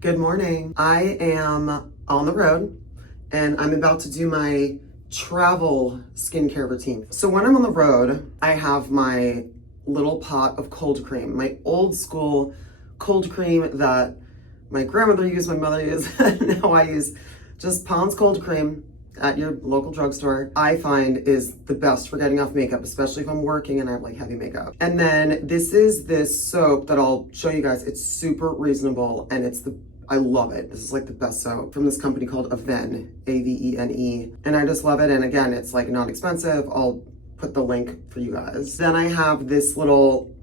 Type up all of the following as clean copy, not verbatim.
Good morning. I am on the road and I'm about to do my travel skincare routine. So when I'm on the road, I have my little pot of cold cream, my old school cold cream that my grandmother used, my mother used, and now I use just Pond's cold cream at your local drugstore. I find is the best for getting off makeup, especially if I'm working and I have like heavy makeup. And then this is this soap that I'll show you guys. It's super reasonable and I love it. This is like the best soap from this company called Avène, A-V-E-N-E. And I just love it. And again, it's like not expensive. I'll put the link for you guys. Then I have this little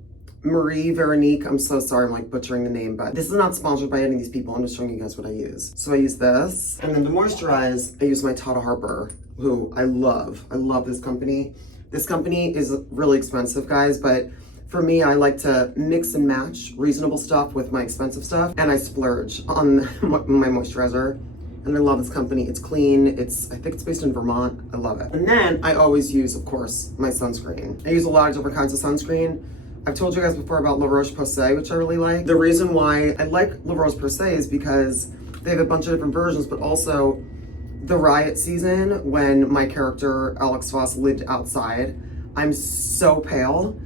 Veronique. I'm so sorry, I'm like butchering the name, but this is not sponsored by any of these people. I'm just showing you guys what I use. So I use this. And then to moisturize, I use my Tata Harper, who I love. I love this company. This company is really expensive, guys, but for me, I like to mix and match reasonable stuff with my expensive stuff, and I splurge on my moisturizer. And I love this company. It's clean. I think it's based in Vermont. I love it. And then I always use, of course, my sunscreen. I use a lot of different kinds of sunscreen. I've told you guys before about Roche-Posay, which I really like. The reason why I like Roche-Posay is because they have a bunch of different versions, but also the riot season when my character, Alex Voss, lived outside. I'm so pale.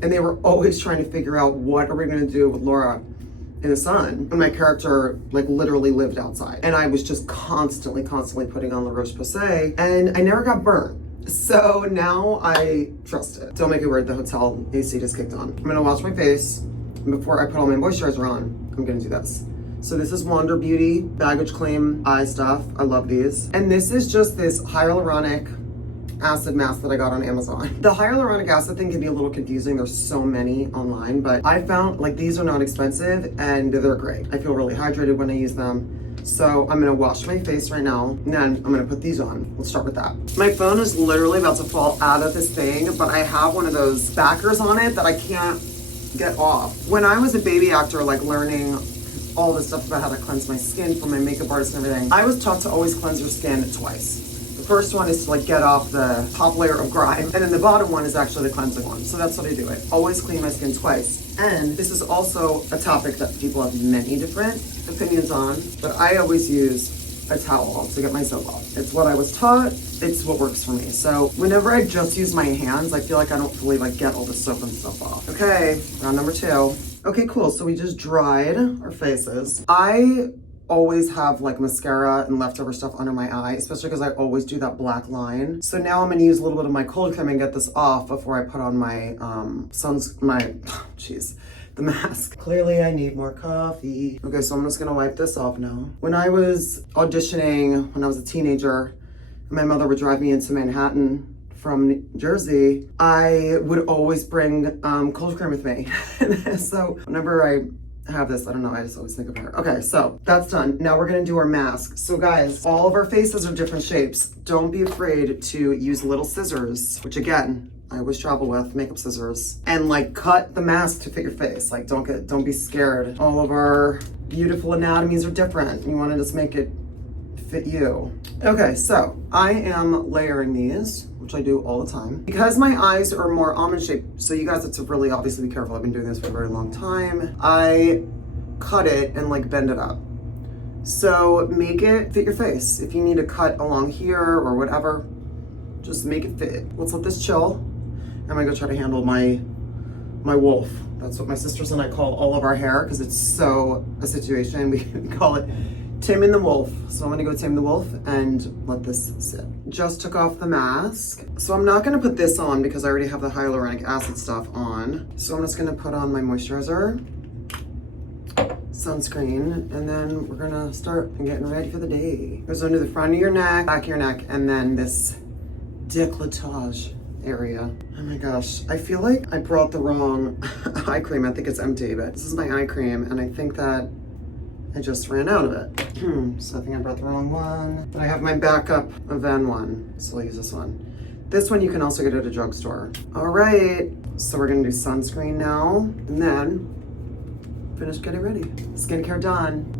And they were always trying to figure out what are we gonna do with Laura in the sun. And my character like literally lived outside. And I was just constantly putting on La Roche-Posay and I never got burnt. So now I trust it. Don't make it weird, the hotel AC just kicked on. I'm gonna wash my face. And before I put all my moisturizer on, I'm gonna do this. So this is Wander Beauty Baggage Claim Eye Stuff. I love these. And this is just this hyaluronic acid mask that I got on Amazon. The hyaluronic acid thing can be a little confusing. There's so many online, but I found like these are not expensive and they're great. I feel really hydrated when I use them. So I'm gonna wash my face right now and then I'm gonna put these on. Let's start with that. My phone is literally about to fall out of this thing, but I have one of those backers on it that I can't get off. When I was a baby actor, like learning all this stuff about how to cleanse my skin from my makeup artist and everything, I was taught to always cleanse your skin twice. The first one is to like get off the top layer of grime, and then the bottom one is actually the cleansing one. So that's what I do. I always clean my skin twice. And this is also a topic that people have many different opinions on, but I always use a towel to get my soap off. It's what I was taught. It's what works for me. So whenever I just use my hands, I feel like I don't fully like get all the soap and stuff off. Okay, round number 2. Okay, cool. So we just dried our faces. I always have like mascara and leftover stuff under my eye, especially because I always do that black line. So now I'm gonna use a little bit of my cold cream and get this off before I put on my the mask. Clearly I need more coffee. Okay, so I'm just gonna wipe this off now. When I was auditioning, when I was a teenager, my mother would drive me into Manhattan from New Jersey, I would always bring cold cream with me. So whenever I have this, I don't know, I just always think of her. Okay, so that's done. Now we're gonna do our mask. So guys, all of our faces are different shapes. Don't be afraid to use little scissors, which again, I always travel with, makeup scissors, and like cut the mask to fit your face. Like don't be scared. All of our beautiful anatomies are different. You wanna just make it fit you. Okay, so I am layering these, which I do all the time. Because my eyes are more almond shaped, so you guys have to really obviously be careful. I've been doing this for a very long time. I cut it and like bend it up. So make it fit your face. If you need to cut along here or whatever, just make it fit. Let's let this chill. I'm gonna go try to handle my wolf. That's what my sisters and I call all of our hair because it's so a situation. We call it Taming the Wolf. So I'm gonna go tame the wolf and let this sit. Just took off the mask. So I'm not gonna put this on because I already have the hyaluronic acid stuff on. So I'm just gonna put on my moisturizer, sunscreen, and then we're gonna start getting ready for the day. Goes under the front of your neck, back of your neck, and then this décolletage area. Oh my gosh, I feel like I brought the wrong eye cream. I think it's empty, but this is my eye cream, and I think that I just ran out of it. So I think I brought the wrong one. But I have my backup Avène one, so I'll use this one. This one you can also get at a drugstore. All right, so we're gonna do sunscreen now, and then finish getting ready. Skincare done.